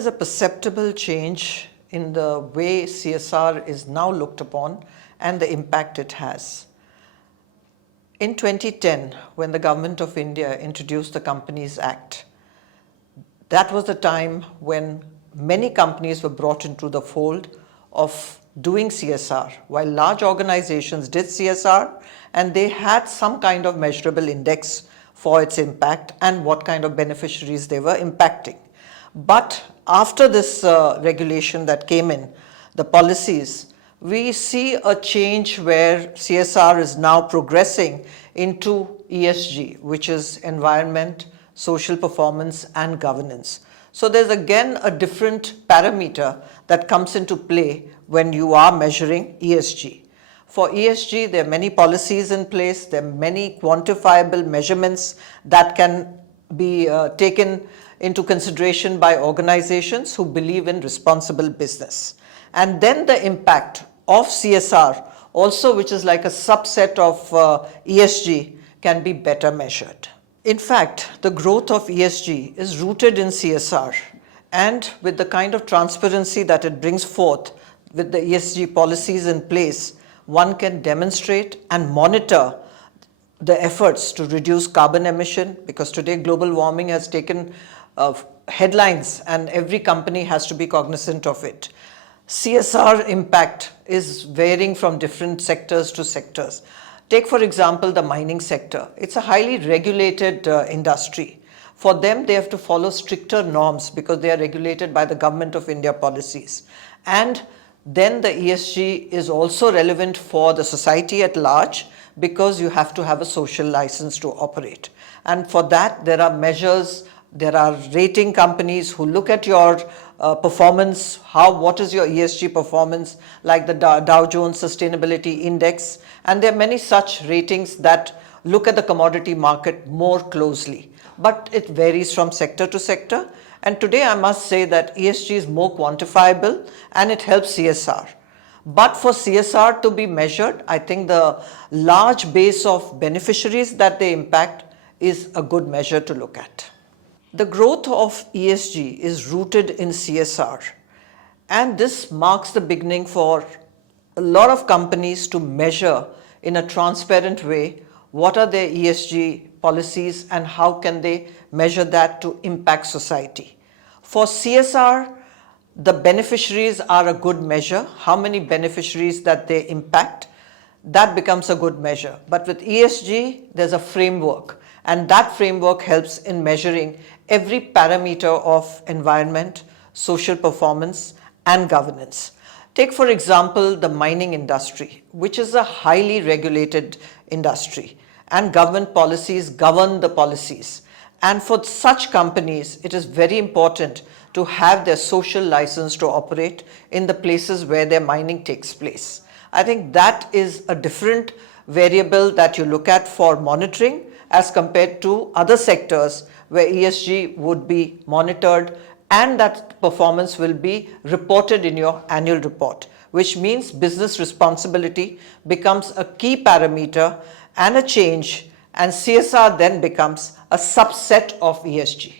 there's a perceptible change in the way CSR is now looked upon and the impact it has. In 2010, when the Government of India introduced the Companies Act, that was the time when many companies were brought into the fold of doing CSR. While large organizations did CSR and they had some kind of measurable index for its impact and what kind of beneficiaries they were impacting. But after this regulation that came in, the policies, we see a change where CSR is now progressing into ESG, which is environment, social performance and governance. So there's again a different parameter that comes into play when you are measuring ESG. For ESG, there are many policies in place, there are many quantifiable measurements that can be taken into consideration by organizations who believe in responsible business. And then the impact of CSR also, which is like a subset of ESG, can be better measured. In fact, the growth of ESG is rooted in CSR, and with the kind of transparency that it brings forth with the ESG policies in place, one can demonstrate and monitor the efforts to reduce carbon emission, because today global warming has taken headlines and every company has to be cognizant of it. CSR impact is varying from different sectors to sectors. Take for example the mining sector. It's a highly regulated industry. For them, they have to follow stricter norms because they are regulated by the Government of India policies. And then the ESG is also relevant for the society at large because you have to have a social license to operate. And for that, there are measures, there are rating companies who look at your performance, what is your ESG performance, like the Dow Jones Sustainability Index. And there are many such ratings that look at the commodity market more closely. But it varies from sector to sector. And today I must say that ESG is more quantifiable and it helps CSR. But for CSR to be measured, I think the large base of beneficiaries that they impact is a good measure to look at. The growth of ESG is rooted in CSR, and this marks the beginning for a lot of companies to measure in a transparent way what are their ESG policies and how can they measure that to impact society. For CSR, the beneficiaries are a good measure. How many beneficiaries that they impact, that becomes a good measure. But with ESG, there's a framework, and that framework helps in measuring every parameter of environment, social performance, and governance. Take for example the mining industry, which is a highly regulated industry, and government policies govern the policies. And for such companies, it is very important to have their social license to operate in the places where their mining takes place. I think that is a different variable that you look at for monitoring as compared to other sectors where ESG would be monitored and that performance will be reported in your annual report, which means business responsibility becomes a key parameter and a change, and CSR then becomes a subset of ESG.